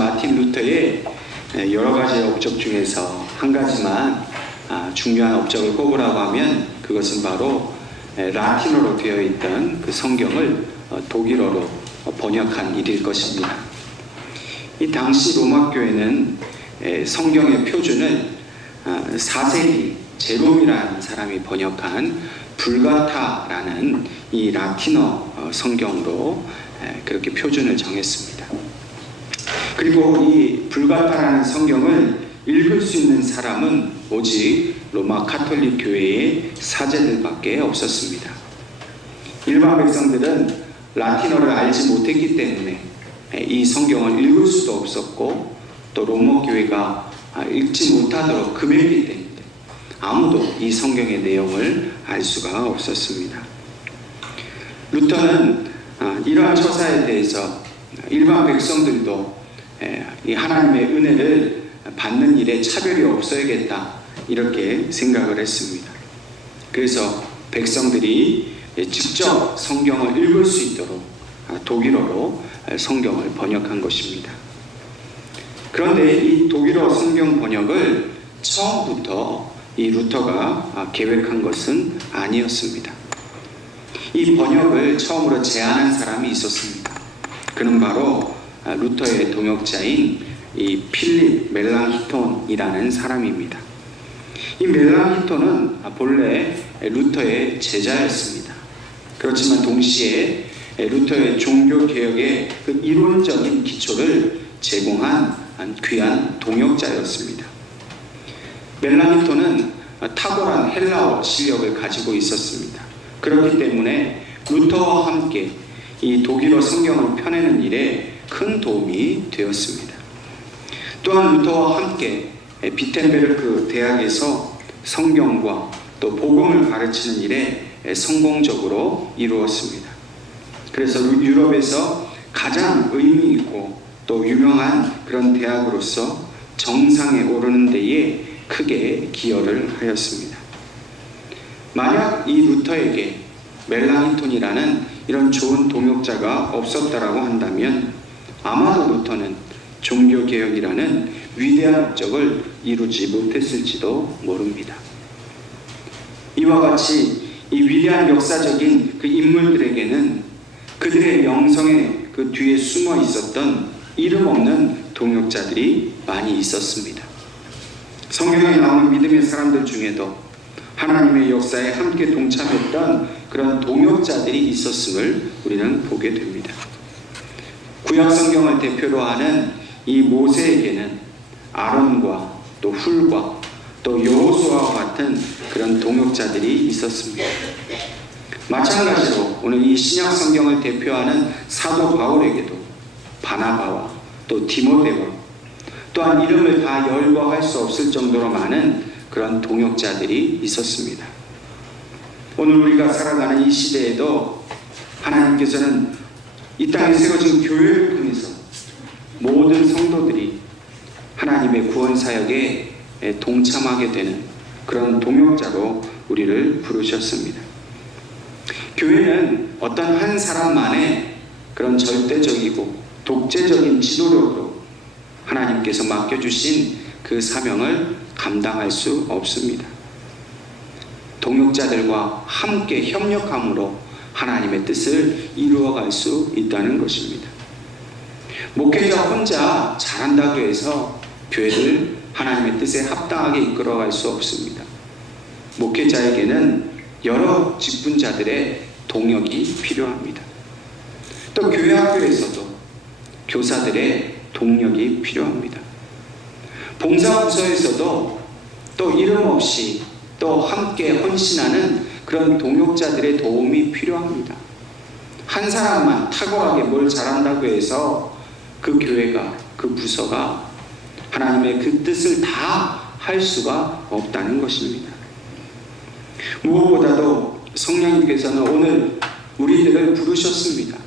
마틴 루터의 여러 가지 업적 중에서 한 가지만 중요한 업적을 꼽으라고 하면 그것은 바로 라틴어로 되어 있던 그 성경을 독일어로 번역한 일일 것입니다. 이 당시 로마 교회는 성경의 표준을 4세기 제롬이라는 사람이 번역한 불가타라는 이 라틴어 성경으로 그렇게 표준을 정했습니다. 그리고 이 불가타라는 성경을 읽을 수 있는 사람은 오직 로마 가톨릭 교회의 사제들밖에 없었습니다. 일반 백성들은 라틴어를 알지 못했기 때문에 이 성경을 읽을 수도 없었고 또 로마 교회가 읽지 못하도록 금했기 때문에 아무도 이 성경의 내용을 알 수가 없었습니다. 루터는 이러한 처사에 대해서 일반 백성들도 이 하나님의 은혜를 받는 일에 차별이 없어야겠다 이렇게 생각을 했습니다. 그래서 백성들이 직접 성경을 읽을 수 있도록 독일어로 성경을 번역한 것입니다. 그런데 이 독일어 성경 번역을 처음부터 이 루터가 계획한 것은 아니었습니다. 이 번역을 처음으로 제안한 사람이 있었습니다. 그는 바로 루터의 동역자인 이 필립 멜랑히톤이라는 사람입니다. 이 멜랑히톤은 본래 루터의 제자였습니다. 그렇지만 동시에 루터의 종교개혁의 그 이론적인 기초를 제공한 귀한 동역자였습니다. 멜랑히톤은 탁월한 헬라어 실력을 가지고 있었습니다. 그렇기 때문에 루터와 함께 이 독일어 성경을 펴내는 일에 큰 도움이 되었습니다. 또한 루터와 함께 비텐베르크 대학에서 성경과 또 복음을 가르치는 일에 성공적으로 이루었습니다. 그래서 유럽에서 가장 의미 있고 또 유명한 그런 대학으로서 정상에 오르는 데에 크게 기여를 하였습니다. 만약 이 루터에게 멜랑히톤이라는 이런 좋은 동역자가 없었다라고 한다면 아마도 루터는 종교개혁이라는 위대한 업적을 이루지 못했을지도 모릅니다. 이와 같이 이 위대한 역사적인 그 인물들에게는 그들의 명성의 그 뒤에 숨어 있었던 이름 없는 동역자들이 많이 있었습니다. 성경에 나오는 믿음의 사람들 중에도 하나님의 역사에 함께 동참했던 그런 동역자들이 있었음을 우리는 보게 됩니다. 구약 성경을 대표로 하는 이 모세에게는 아론과 또 훌과 또 여호수아와 같은 그런 동역자들이 있었습니다. 마찬가지로 오늘 이 신약 성경을 대표하는 사도 바울에게도 바나바와 또 디모데와 또한 이름을 다 열거할 수 없을 정도로 많은 그런 동역자들이 있었습니다. 오늘 우리가 살아가는 이 시대에도 하나님께서는 이 땅에 세워진 교회를 통해서 모든 성도들이 하나님의 구원 사역에 동참하게 되는 그런 동역자로 우리를 부르셨습니다. 교회는 어떤 한 사람만의 그런 절대적이고 독재적인 지도력으로 하나님께서 맡겨주신 그 사명을 감당할 수 없습니다. 동역자들과 함께 협력함으로 하나님의 뜻을 이루어갈 수 있다는 것입니다. 목회자 혼자 잘한다고 해서 교회를 하나님의 뜻에 합당하게 이끌어갈 수 없습니다. 목회자에게는 여러 직분자들의 동역이 필요합니다. 또 교회 학교에서도 교사들의 동력이 필요합니다. 봉사부서에서도 또 이름 없이 또 함께 헌신하는 그런 동역자들의 도움이 필요합니다. 한 사람만 탁월하게 뭘 잘한다고 해서 그 교회가 그 부서가 하나님의 그 뜻을 다 할 수가 없다는 것입니다. 무엇보다도 성령님께서는 오늘 우리들을 부르셨습니다.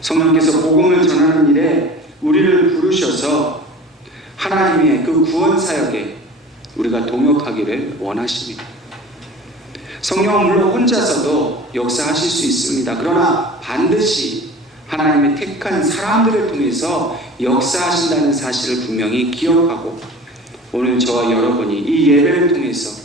성령께서 복음을 전하는 일에 우리를 부르셔서 하나님의 그 구원 사역에 우리가 동역하기를 원하십니다. 성령은 물론 혼자서도 역사하실 수 있습니다. 그러나 반드시 하나님의 택한 사람들을 통해서 역사하신다는 사실을 분명히 기억하고 오늘 저와 여러분이 이 예배를 통해서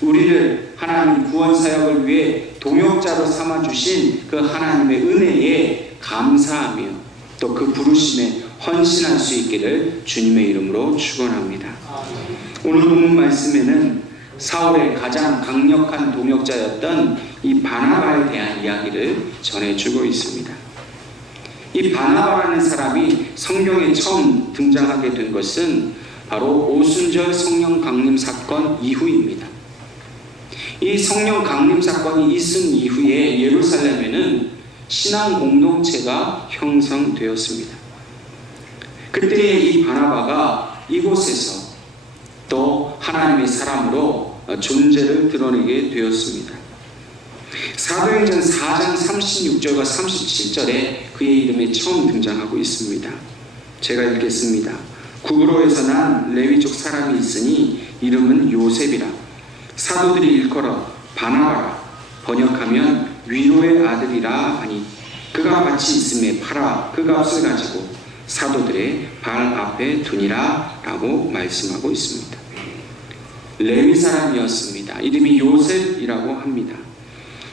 우리를 하나님 구원 사역을 위해 동역자로 삼아주신 그 하나님의 은혜에 감사하며 또 그 부르심에 헌신할 수 있기를 주님의 이름으로 축원합니다. 오늘 본문 말씀에는 사울의 가장 강력한 동역자였던 이 바나바에 대한 이야기를 전해주고 있습니다. 이 바나바라는 사람이 성경에 처음 등장하게 된 것은 바로 오순절 성령 강림 사건 이후입니다. 이 성령 강림 사건이 있은 이후에 예루살렘에는 신앙 공동체가 형성되었습니다. 그때 이 바나바가 이곳에서 또 하나님의 사람으로 존재를 드러내게 되었습니다. 사도행전 4장 36절과 37절에 그의 이름이 처음 등장하고 있습니다. 제가 읽겠습니다. 구브로에서 난 레위족 사람이 있으니 이름은 요셉이라. 사도들이 일컬어 바나바라, 번역하면 위로의 아들이라 하니 그가 같이 있음에 팔아 그 값을 가지고 사도들의 발 앞에 두니라 라고 말씀하고 있습니다. 레위 사람이었습니다. 이름이 요셉이라고 합니다.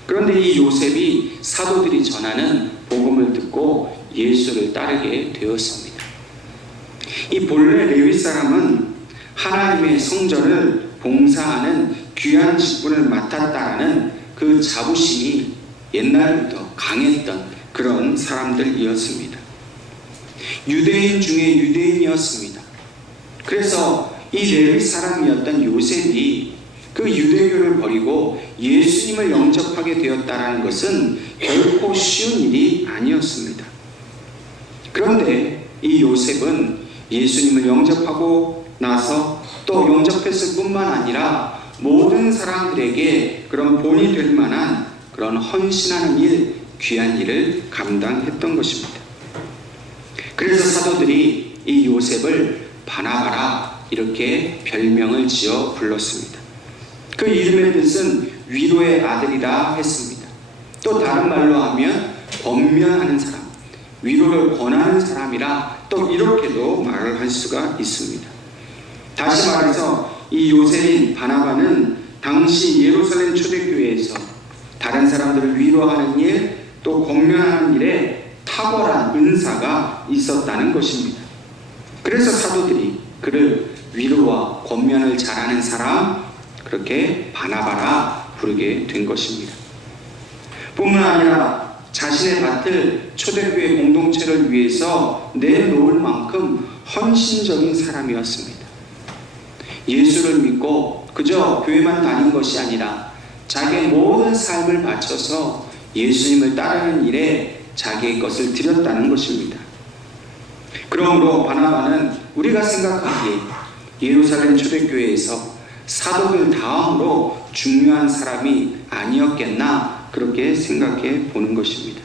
그런데 이 요셉이 사도들이 전하는 복음을 듣고 예수를 따르게 되었습니다. 이 본래 레위 사람은 하나님의 성전을 봉사하는 귀한 직분을 맡았다는 그 자부심이 옛날부터 강했던 그런 사람들이었습니다. 유대인 중에 유대인이었습니다. 그래서 이 레위 사람이었던 요셉이 그 유대교를 버리고 예수님을 영접하게 되었다는 것은 결코 쉬운 일이 아니었습니다. 그런데 이 요셉은 예수님을 영접하고 나서 또 영접했을 뿐만 아니라 모든 사람들에게 그런 본이 될 만한 그런 헌신하는 일, 귀한 일을 감당했던 것입니다. 그래서 사도들이 이 요셉을 바나바라 이렇게 별명을 지어 불렀습니다. 그 이름의 뜻은 위로의 아들이라 했습니다. 또 다른 말로 하면 권면하는 사람, 위로를 권하는 사람이라 또 이렇게도 말을 할 수가 있습니다. 다시 말해서 이 요셉인 바나바는 당시 예루살렘 초대교회에서 다른 사람들을 위로하는 일, 또 권면하는 일에 탁월한 은사가 있었다는 것입니다. 그래서 사도들이 그를 위로와 권면을 잘하는 사람, 그렇게 바나바라 부르게 된 것입니다. 뿐만 아니라 자신의 밭을 초대교회 공동체를 위해서 내놓을 만큼 헌신적인 사람이었습니다. 예수를 믿고 그저 교회만 다닌 것이 아니라 자기의 모든 삶을 바쳐서 예수님을 따르는 일에 자기의 것을 드렸다는 것입니다. 그러므로 바나바는 우리가 생각하기에 예루살렘 초대교회에서 사도들 다음으로 중요한 사람이 아니었겠나 그렇게 생각해 보는 것입니다.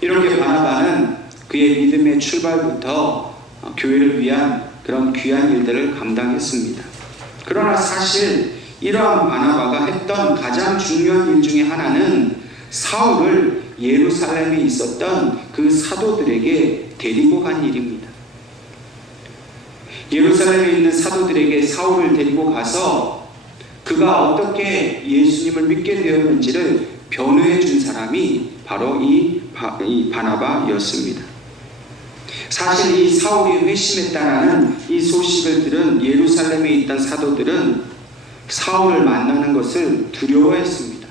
이렇게 바나바는 그의 믿음의 출발부터 교회를 위한 그런 귀한 일들을 감당했습니다. 그러나 사실 이러한 바나바가 했던 가장 중요한 일 중에 하나는 사울을 예루살렘에 있었던 그 사도들에게 데리고 간 일입니다. 예루살렘에 있는 사도들에게 사울을 데리고 가서 그가 어떻게 예수님을 믿게 되었는지를 변호해 준 사람이 바로 이 바나바였습니다. 사실 이 사울이 회심했다라는 이 소식을 들은 예루살렘에 있던 사도들은 사울을 만나는 것을 두려워했습니다.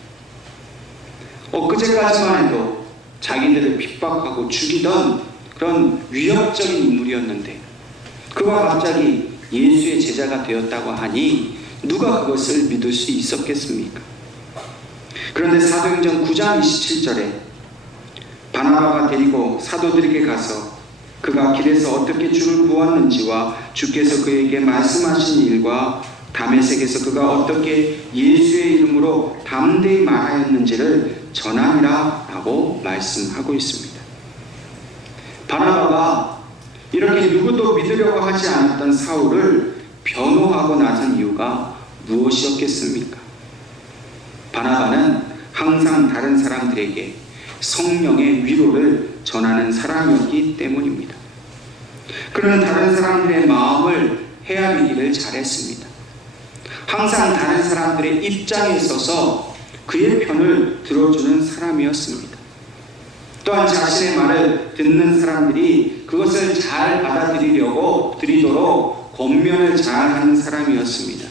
엊그제까지만 해도 자기들을 핍박하고 죽이던 그런 위협적인 인물이었는데 그가 갑자기 예수의 제자가 되었다고 하니 누가 그것을 믿을 수 있었겠습니까? 그런데 사도행전 9장 27절에 바나바가 데리고 사도들에게 가서 그가 길에서 어떻게 주를 보았는지와 주께서 그에게 말씀하신 일과 다메섹에서 그가 어떻게 예수의 이름으로 담대히 말하였는지를 전하니라 라고 말씀하고 있습니다. 바나바가 이렇게 누구도 믿으려고 하지 않았던 사울을 변호하고 나선 이유가 무엇이었겠습니까? 바나바는 항상 다른 사람들에게 성령의 위로를 전하는 사람이었기 때문입니다. 그는 다른 사람들의 마음을 헤아리기를 잘했습니다. 항상 다른 사람들의 입장에 서서 그의 편을 들어주는 사람이었습니다. 또한 자신의 말을 듣는 사람들이 그것을 잘 받아들이도록 권면을 잘하는 사람이었습니다.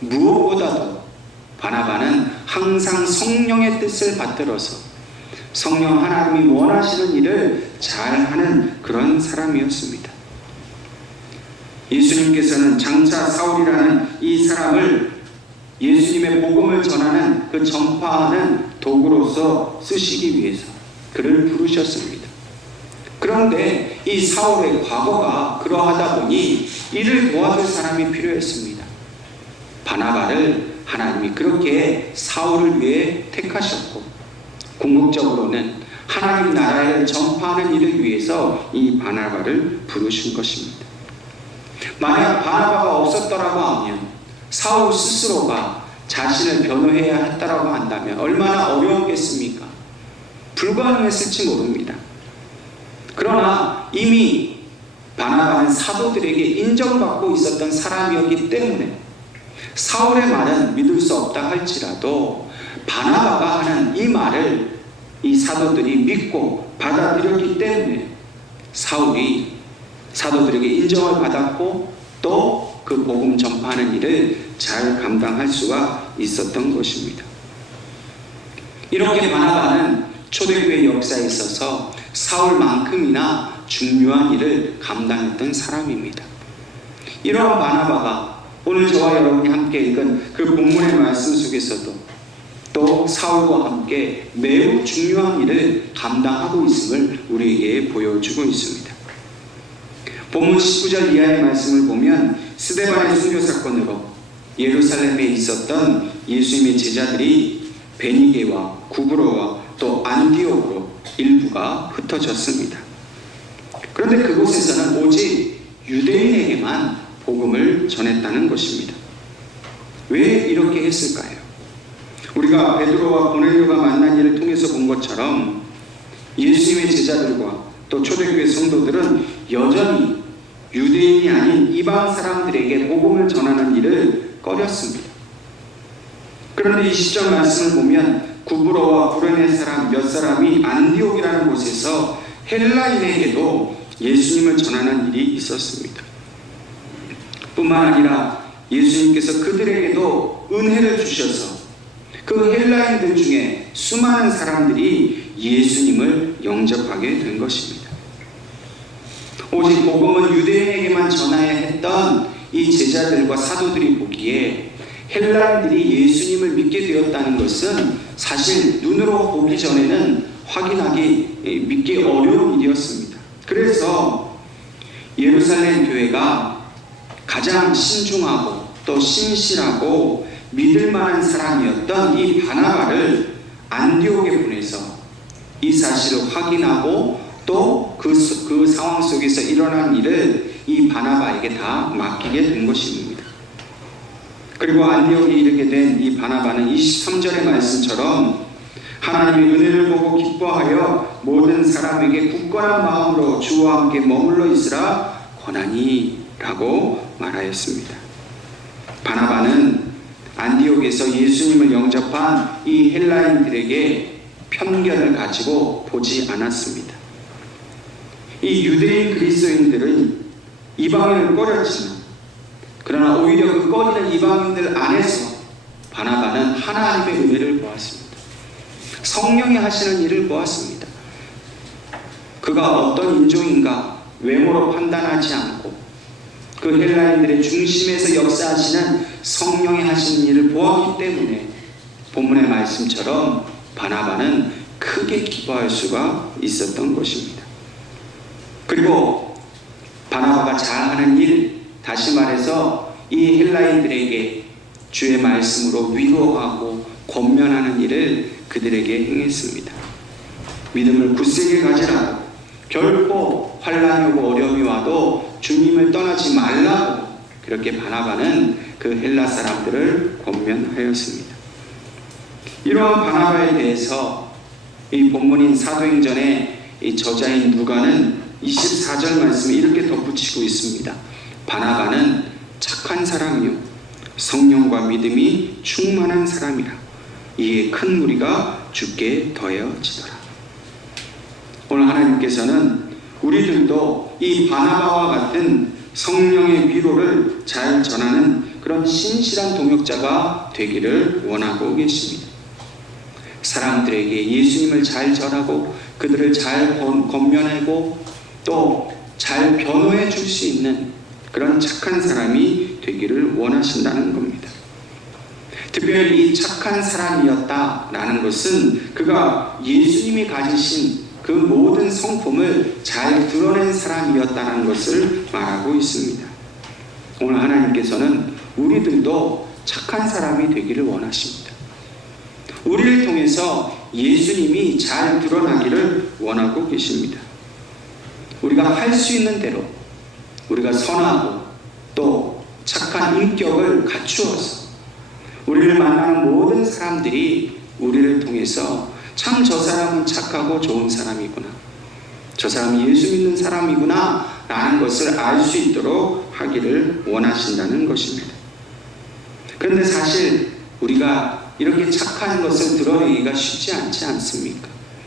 무엇보다도 바나바는 항상 성령의 뜻을 받들어서 성령 하나님이 원하시는 일을 잘하는 그런 사람이었습니다. 예수님께서는 장차 사울이라는 이 사람을 예수님의 복음을 전하는 그 전파하는 도구로서 쓰시기 위해서 그를 부르셨습니다. 그런데 이 사울의 과거가 그러하다 보니 이를 도와줄 사람이 필요했습니다. 바나바를 하나님이 그렇게 사울을 위해 택하셨고, 궁극적으로는 하나님 나라를 전파하는 일을 위해서 이 바나바를 부르신 것입니다. 만약 바나바가 없었더라고 하면 사울 스스로가 자신을 변호해야 했다라고 한다면 얼마나 어려웠겠습니까? 불가능했을지 모릅니다. 그러나 이미 바나바는 사도들에게 인정받고 있었던 사람이었기 때문에 사울의 말은 믿을 수 없다 할지라도 바나바가 하는 이 말을 이 사도들이 믿고 받아들였기 때문에 사울이 사도들에게 인정을 받았고 또 그 복음 전파하는 일을 잘 감당할 수가 있었던 것입니다. 이렇게 바나바는 초대교회 역사에 있어서 사울만큼이나 중요한 일을 감당했던 사람입니다. 이러한 바나바가 오늘 저와 여러분이 함께 읽은 그 본문의 말씀 속에서도 또 사울과 함께 매우 중요한 일을 감당하고 있음을 우리에게 보여주고 있습니다. 본문 19절 이하의 말씀을 보면 스데반의 순교 사건으로 예루살렘에 있었던 예수님의 제자들이 베니게와 구브로와 또 안디옥으로 일부가 흩어졌습니다. 그런데 그곳에서는 오직 유대인에게만 복음을 전했다는 것입니다. 왜 이렇게 했을까요? 우리가 베드로와 고넬료가 만난 일을 통해서 본 것처럼 예수님의 제자들과 또 초대교회 성도들은 여전히 유대인이 아닌 이방 사람들에게 복음을 전하는 일을 꺼렸습니다. 그런데 20절 말씀을 보면 구브로와 구레네 사람 몇 사람이 안디옥이라는 곳에서 헬라인에게도 예수님을 전하는 일이 있었습니다. 뿐만 아니라 예수님께서 그들에게도 은혜를 주셔서 그 헬라인들 중에 수많은 사람들이 예수님을 영접하게 된 것입니다. 오직 복음은 유대인에게만 전해야 했던 이 제자들과 사도들이 보기에 헬라인들이 예수님을 믿게 되었다는 것은 사실 눈으로 보기 전에는 확인하기 믿기 어려운 일이었습니다. 그래서 예루살렘 교회가 가장 신중하고 또 신실하고 믿을 만한 사람이었던 이 바나바를 안디옥에 보내서 이 사실을 확인하고 또 그 상황 속에서 일어난 일을 이 바나바에게 다 맡기게 된 것입니다. 그리고 안디옥에 이르게 된 이 바나바는 23절의 말씀처럼 하나님의 은혜를 보고 기뻐하여 모든 사람에게 굳건한 마음으로 주와 함께 머물러 있으라 권하니 라고 말하였습니다. 바나바는 안디옥에서 예수님을 영접한 이 헬라인들에게 편견을 가지고 보지 않았습니다. 이 유대인 그리스도인들은 이방인을 꺼렸지만 그러나 오히려 그 꺼리는 이방인들 안에서 바나바는 하나님의 은혜를 보았습니다. 성령이 하시는 일을 보았습니다. 그가 어떤 인종인가 외모로 판단하지 않고 그 헬라인들의 중심에서 역사하시는 성령이 하시는 일을 보았기 때문에 본문의 말씀처럼 바나바는 크게 기뻐할 수가 있었던 것입니다. 그리고 바나바가 잘하는 일, 다시 말해서 이 헬라인들에게 주의 말씀으로 위로하고 권면하는 일을 그들에게 행했습니다. 믿음을 굳세게 가지라고, 결코 환난이 오고 어려움이 와도 주님을 떠나지 말라고 그렇게 바나바는 그 헬라 사람들을 권면하였습니다. 이러한 바나바에 대해서 이 본문인 사도행전의 이 저자인 누가는 24절 말씀에 이렇게 덧붙여 가르치고 있습니다. 바나바는 착한 사람이요 성령과 믿음이 충만한 사람이라 이에 큰 무리가 주께 더해지더라. 오늘 하나님께서는 우리들도 이 바나바와 같은 성령의 위로를 잘 전하는 그런 신실한 동역자가 되기를 원하고 계십니다. 사람들에게 예수님을 잘 전하고 그들을 잘 권면하고 또 잘 변호해 줄 수 있는 그런 착한 사람이 되기를 원하신다는 겁니다. 특별히 이 착한 사람이었다라는 것은 그가 예수님이 가지신 그 모든 성품을 잘 드러낸 사람이었다는 것을 말하고 있습니다. 오늘 하나님께서는 우리들도 착한 사람이 되기를 원하십니다. 우리를 통해서 예수님이 잘 드러나기를 원하고 계십니다. 우리가 할 수 있는 대로 우리가 선하고 또 착한 인격을 갖추어서 우리를 만나는 모든 사람들이 우리를 통해서 참 저 사람은 착하고 좋은 사람이구나, 저 사람이 예수 믿는 사람이구나 라는 것을 알 수 있도록 하기를 원하신다는 것입니다. 그런데 사실 우리가 이렇게 착한 것을 드러내기가 쉽지 않지 않습니까?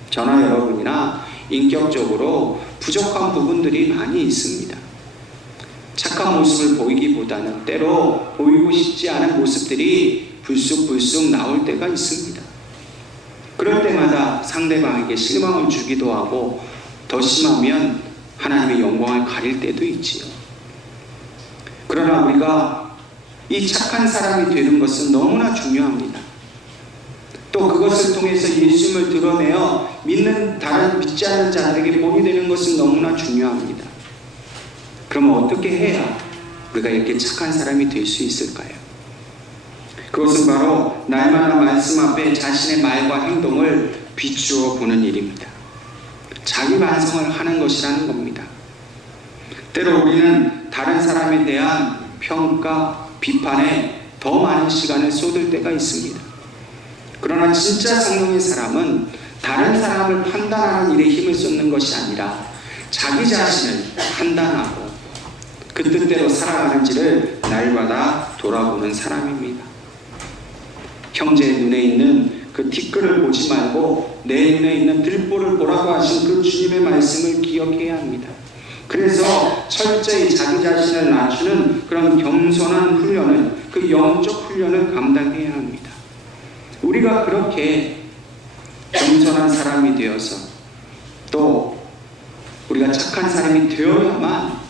저나 여러분이나 인격적으로 부족한 부분들이 많이 있습니다. 착한 모습을 보이기보다는 때로 보이고 싶지 않은 모습들이 불쑥불쑥 나올 때가 있습니다. 그럴 때마다 상대방에게 실망을 주기도 하고 더 심하면 하나님의 영광을 가릴 때도 있지요. 그러나 우리가 이 착한 사람이 되는 것은 너무나 중요합니다. 또 그것을 통해서 예수님을 드러내어 다른 믿지 않는 자들에게 본이 되는 것은 너무나 중요합니다. 그러면 어떻게 해야 우리가 이렇게 착한 사람이 될 수 있을까요? 그것은 바로 날마다 말씀 앞에 자신의 말과 행동을 비추어 보는 일입니다. 자기 반성을 하는 것이라는 겁니다. 때로 우리는 다른 사람에 대한 평가, 비판에 더 많은 시간을 쏟을 때가 있습니다. 그러나 진짜 성령의 사람은 다른 사람을 판단하는 일에 힘을 쏟는 것이 아니라 자기 자신을 판단하고 그 뜻대로 살아가는지를 날마다 돌아보는 사람입니다. 형제의 눈에 있는 그 티끌을 보지 말고 내 눈에 있는 들보를 보라고 하신 그 주님의 말씀을 기억해야 합니다. 그래서 철저히 자기 자신을 낮추는 그런 겸손한 훈련을, 그 영적 훈련을 감당해야 합니다. 우리가 그렇게 겸손한 사람이 되어서 또 우리가 착한 사람이 되어야만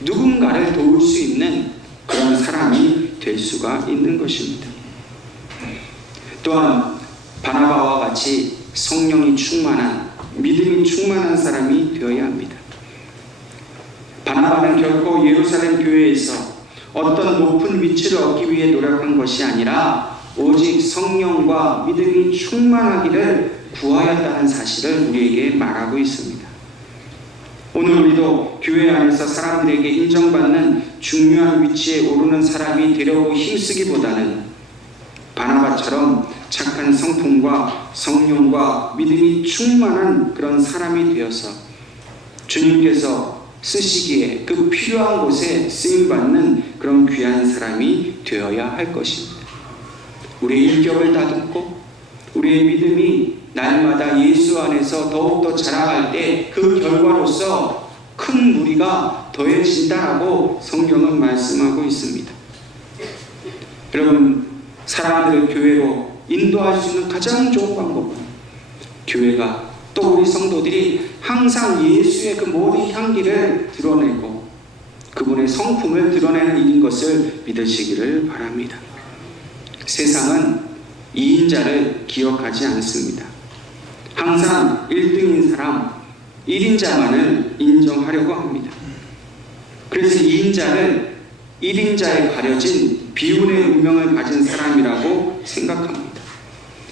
누군가를 도울 수 있는 그런 사람이 될 수가 있는 것입니다. 또한 바나바와 같이 성령이 충만한, 믿음이 충만한 사람이 되어야 합니다. 바나바는 결코 예루살렘 교회에서 어떤 높은 위치를 얻기 위해 노력한 것이 아니라 오직 성령과 믿음이 충만하기를 구하였다는 사실을 우리에게 말하고 있습니다. 오늘 우리도 교회 안에서 사람들에게 인정받는 중요한 위치에 오르는 사람이 되려고 힘쓰기보다는 바나바처럼 착한 성품과 성령과 믿음이 충만한 그런 사람이 되어서 주님께서 쓰시기에 그 필요한 곳에 쓰임받는 그런 귀한 사람이 되어야 할 것입니다. 우리의 인격을 다듬고 우리의 믿음이 날마다 예수 안에서 더욱더 자라갈 때 그 결과로서 큰 무리가 더해진다라고 성경은 말씀하고 있습니다. 여러분, 사람들을 교회로 인도할 수 있는 가장 좋은 방법은 교회가 또 우리 성도들이 항상 예수의 그 모든 향기를 드러내고 그분의 성품을 드러내는 일인 것을 믿으시기를 바랍니다. 세상은 2인자를 기억하지 않습니다. 항상 1등인 사람, 1인자만을 인정하려고 합니다. 그래서 2인자를 1인자에 가려진 비운의 운명을 가진 사람이라고 생각합니다.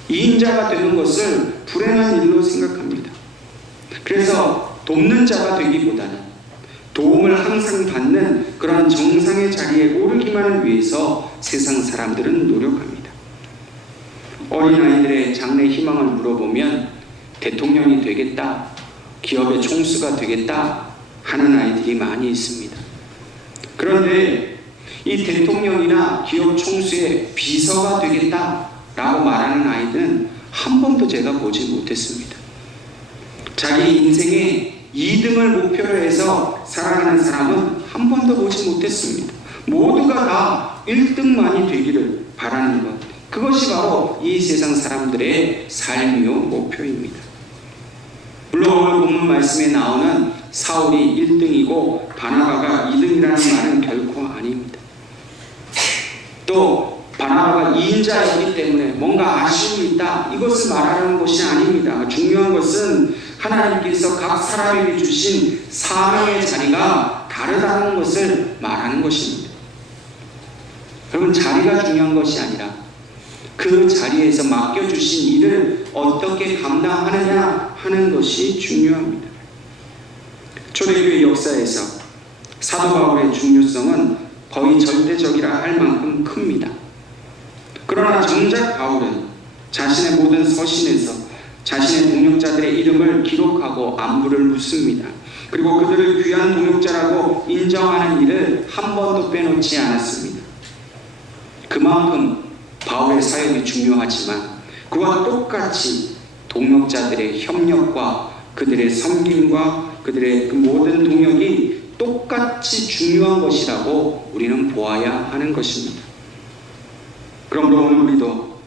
2인자가 되는 것을 불행한 일로 생각합니다. 그래서 돕는 자가 되기보다는 도움을 항상 받는 그런 정상의 자리에 오르기만을 위해서 세상 사람들은 노력합니다. 어린아이들의 장래 희망을 물어보면 대통령이 되겠다, 기업의 총수가 되겠다 하는 아이들이 많이 있습니다. 그런데 이 대통령이나 기업 총수의 비서가 되겠다라고 말하는 아이들은 한 번도 제가 보지 못했습니다. 자기 인생의 2등을 목표로 해서 살아가는 사람은 한 번도 보지 못했습니다. 모두가 다 1등만이 되기를 바라는 것, 그것이 바로 이 세상 사람들의 삶이요 목표입니다. 물론 오늘 본문 말씀에 나오는 사울이 1등이고 바나바가 2등이라는 말은 결코 아닙니다. 또 바나바가 2인자였기 때문에 뭔가 아쉬움이 있다, 이것을 말하는 것이 아닙니다. 중요한 것은 하나님께서 각 사람에게 주신 사명의 자리가 다르다는 것을 말하는 것입니다. 여러분, 자리가 중요한 것이 아니라 그 자리에서 맡겨주신 일을 어떻게 감당하느냐 하는 것이 중요합니다. 초대교회 역사에서 사도 바울의 중요성은 거의 절대적이라 할 만큼 큽니다. 그러나 정작 바울은 자신의 모든 서신에서 자신의 동역자들의 이름을 기록하고 안부를 묻습니다. 그리고 그들을 귀한 동역자라고 인정하는 일을 한 번도 빼놓지 않았습니다. 그만큼 바울의 사역이 중요하지만 그와 똑같이 동역자들의 협력과 그들의 섬김과 그들의 그 모든 동역이 똑같이 중요한 것이라고 우리는 보아야 하는 것입니다. 그러므로 오늘 우리도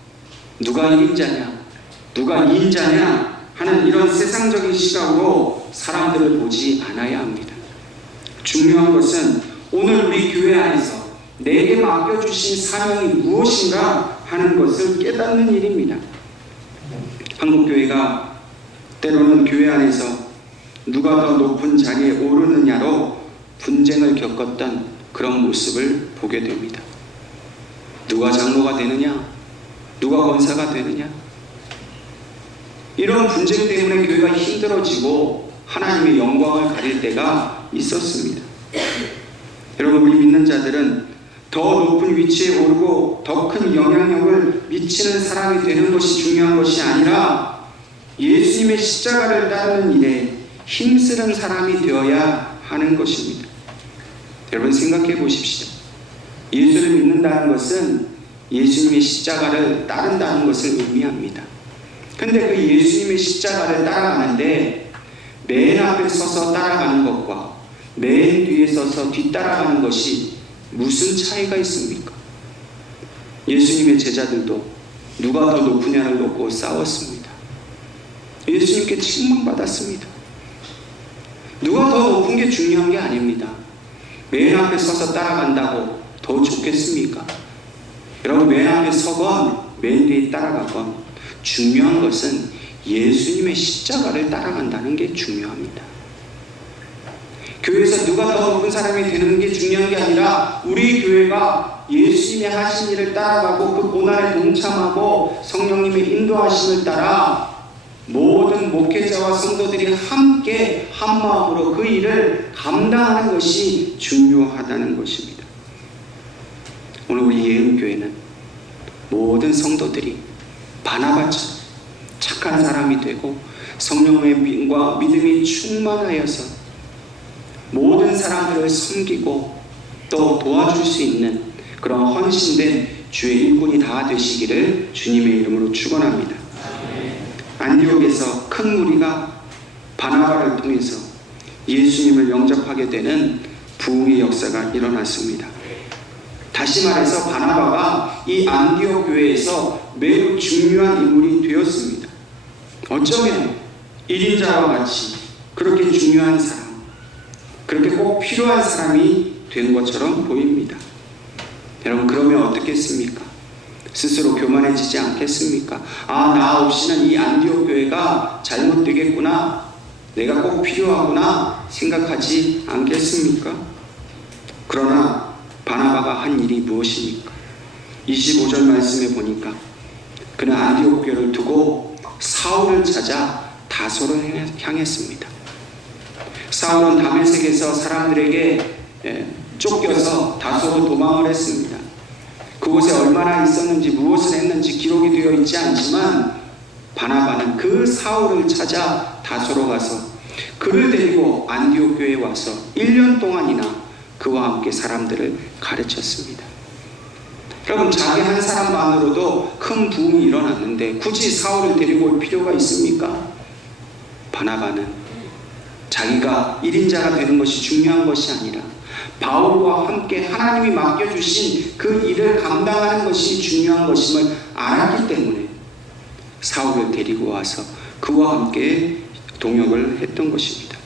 누가 1인자냐, 누가 2인자냐 하는 이런 세상적인 시각으로 사람들을 보지 않아야 합니다. 중요한 것은 오늘 우리 교회 안에서 내게 맡겨주신 사명이 무엇인가 하는 것을 깨닫는 일입니다. 한국교회가 때로는 교회 안에서 누가 더 높은 자리에 오르느냐로 분쟁을 겪었던 그런 모습을 보게 됩니다. 누가 장로가 되느냐, 누가 권사가 되느냐, 이런 분쟁 때문에 교회가 힘들어지고 하나님의 영광을 가릴 때가 있었습니다. 여러분, 우리 믿는 자들은 더 높은 위치에 오르고 더 큰 영향력을 미치는 사람이 되는 것이 중요한 것이 아니라 예수님의 십자가를 따르는 일에 힘쓰는 사람이 되어야 하는 것입니다. 여러분, 생각해 보십시오. 예수를 믿는다는 것은 예수님의 십자가를 따른다는 것을 의미합니다. 근데 그 예수님의 십자가를 따라가는데 맨 앞에 서서 따라가는 것과 맨 뒤에 서서 뒤따라가는 것이 무슨 차이가 있습니까? 예수님의 제자들도 누가 더 높으냐를 놓고 싸웠습니다. 예수님께 책망받았습니다. 누가 더 높은 게 중요한 게 아닙니다. 맨 앞에 서서 따라간다고 더 좋겠습니까? 여러분, 맨 앞에 서건 맨 뒤에 따라가건 중요한 것은 예수님의 십자가를 따라간다는 게 중요합니다. 교회에서 누가 더 높은 사람이 되는 게 중요한 게 아니라 우리 교회가 예수님의 하신 일을 따라가고 그 고난에 동참하고 성령님의 인도하심을 따라 모든 목회자와 성도들이 함께 한 마음으로 그 일을 감당하는 것이 중요하다는 것입니다. 오늘 우리 예은교회는 모든 성도들이 바나바처럼 착한 사람이 되고 성령의 빛과 믿음이 충만하여서 모든 사람들을 섬기고 또 도와줄 수 있는 그런 헌신된 주의 일꾼이 다 되시기를 주님의 이름으로 축원합니다. 안디옥에서 큰 무리가 바나바를 통해서 예수님을 영접하게 되는 부흥의 역사가 일어났습니다. 다시 말해서 바나바가 이 안디옥 교회에서 매우 중요한 인물이 되었습니다. 어쩌면 1인자와 같이 그렇게 중요한 사람, 그렇게 꼭 필요한 사람이 된 것처럼 보입니다. 여러분, 그러면 어떻겠습니까? 스스로 교만해지지 않겠습니까? 나 없이는 이 안디옥 교회가 잘못되겠구나, 내가 꼭 필요하구나 생각하지 않겠습니까? 그러나 바나바가 한 일이 무엇입니까? 25절 말씀에 보니까 그는 안디옥 교회를 두고 사울을 찾아 다소로 향했습니다. 사울은 다메섹에서 사람들에게 쫓겨서 다소로 도망을 했습니다. 그곳에 얼마나 있었는지 무엇을 했는지 기록이 되어 있지 않지만 바나바는 그 사울을 찾아 다소로 가서 그를 데리고 안디옥 교회에 와서 1년 동안이나 그와 함께 사람들을 가르쳤습니다. 여러분, 자기 한 사람만으로도 큰 부흥이 일어났는데 굳이 사울을 데리고 올 필요가 있습니까? 바나바는 자기가 1인자가 되는 것이 중요한 것이 아니라 바울과 함께 하나님이 맡겨주신 그 일을 감당하는 것이 중요한 것임을 알았기 때문에 사울을 데리고 와서 그와 함께 동역을 했던 것입니다.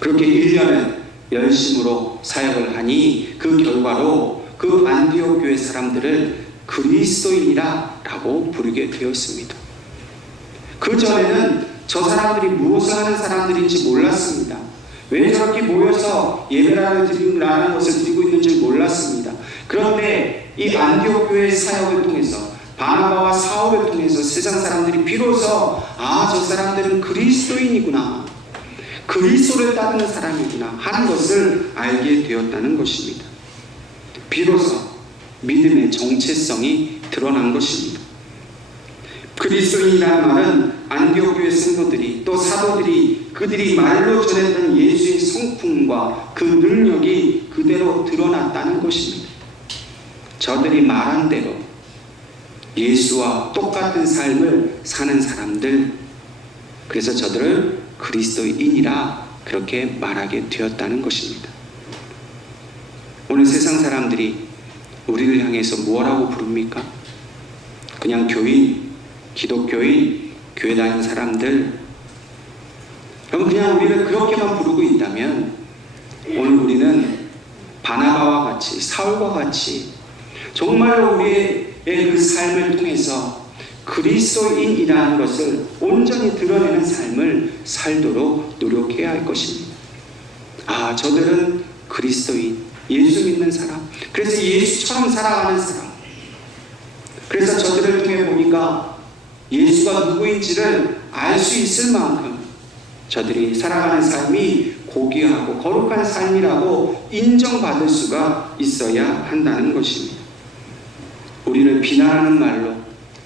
그렇게 1년을 열심으로 사역을 하니 그 결과로 그 안디옥 교회 사람들을 그리스도인이라 라고 부르게 되었습니다. 그 전에는 저 사람들이 무엇을 하는 사람들인지 몰랐습니다. 왜 저렇게 모여서 예배라는 것을 드리고 있는지 몰랐습니다. 그런데 이 안디옥 교회의 사역을 통해서 바나바와 사울을 통해서 세상 사람들이 비로소 저 사람들은 그리스도인이구나, 그리스도를 따르는 사람이구나 하는 것을 알게 되었다는 것입니다. 비로소 믿음의 정체성이 드러난 것입니다. 그리스도인이라는 말은 안디옥 교회 성도들이 또 사도들이 그들이 말로 전했던 예수의 성품과 그 능력이 그대로 드러났다는 것입니다. 저들이 말한 대로 예수와 똑같은 삶을 사는 사람들, 그래서 저들을 그리스도인이라 그렇게 말하게 되었다는 것입니다. 오늘 세상 사람들이 우리를 향해서 뭐라고 부릅니까? 그냥 교인, 기독교인, 교회 다니는 사람들. 그럼 그냥 우리를 그렇게만 부르고 있다면 오늘 우리는 바나바와 같이, 사울과 같이 정말로 우리의 그 삶을 통해서 그리스도인이라는 것을 온전히 드러내는 삶을 살도록 노력해야 할 것입니다. 저들은 그리스도인, 예수 믿는 사람, 그래서 예수처럼 살아가는 사람. 그래서 저들을 통해 보니까 예수가 누구인지를 알 수 있을 만큼 저들이 살아가는 삶이 고귀하고 거룩한 삶이라고 인정받을 수가 있어야 한다는 것입니다. 우리를 비난하는 말로,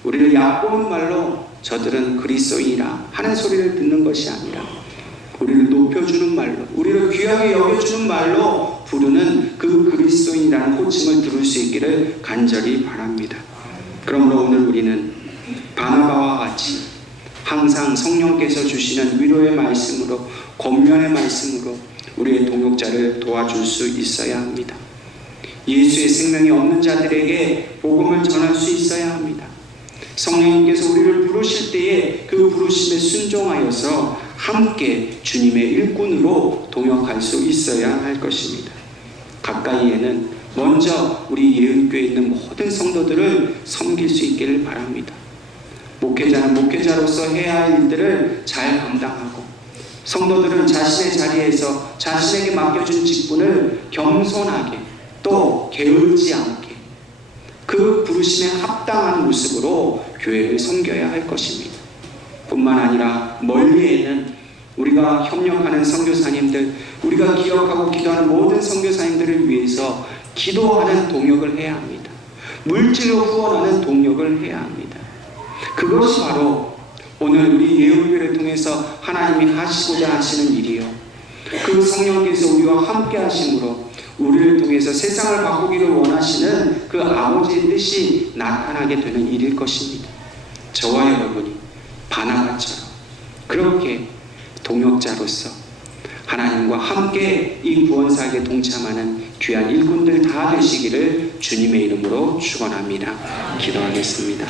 우리를 얕보는 말로 저들은 그리스도인이라 하는 소리를 듣는 것이 아니라 우리를 높여주는 말로, 우리를 귀하게 여겨주는 말로 부르는 그 그리스도인이라는 호칭을 들을 수 있기를 간절히 바랍니다. 그러므로 오늘 우리는 바나바와 같이 항상 성령께서 주시는 위로의 말씀으로, 권면의 말씀으로 우리의 동역자를 도와줄 수 있어야 합니다. 예수의 생명이 없는 자들에게 복음을 전할 수 있어야 합니다. 성령님께서 우리를 부르실 때에 그 부르심에 순종하여서 함께 주님의 일꾼으로 동역할 수 있어야 할 것입니다. 가까이에는 먼저 우리 예은교회에 있는 모든 성도들을 섬길 수 있기를 바랍니다. 목회자는 목회자로서 해야 할 일들을 잘 감당하고, 성도들은 자신의 자리에서 자신에게 맡겨준 직분을 겸손하게 또 게을지 않게 그 부르심에 합당한 모습으로 교회를 섬겨야 할 것입니다. 뿐만 아니라 멀리에는 우리가 협력하는 선교사님들, 우리가 기억하고 기도하는 모든 선교사님들을 위해서 기도하는 동역을 해야 합니다. 물질로 후원하는 동역을 해야 합니다. 그것이 바로 오늘 우리 예언교회를 통해서 하나님이 하시고자 하시는 일이요, 그 성령께서 우리와 함께 하심으로 우리를 통해서 세상을 바꾸기를 원하시는 그 아버지의 뜻이 나타나게 되는 일일 것입니다. 저와 여러분이 바나바처럼 그렇게 동역자로서 하나님과 함께 이 구원사역에 동참하는 귀한 일꾼들 다 되시기를 주님의 이름으로 축원합니다. 기도하겠습니다.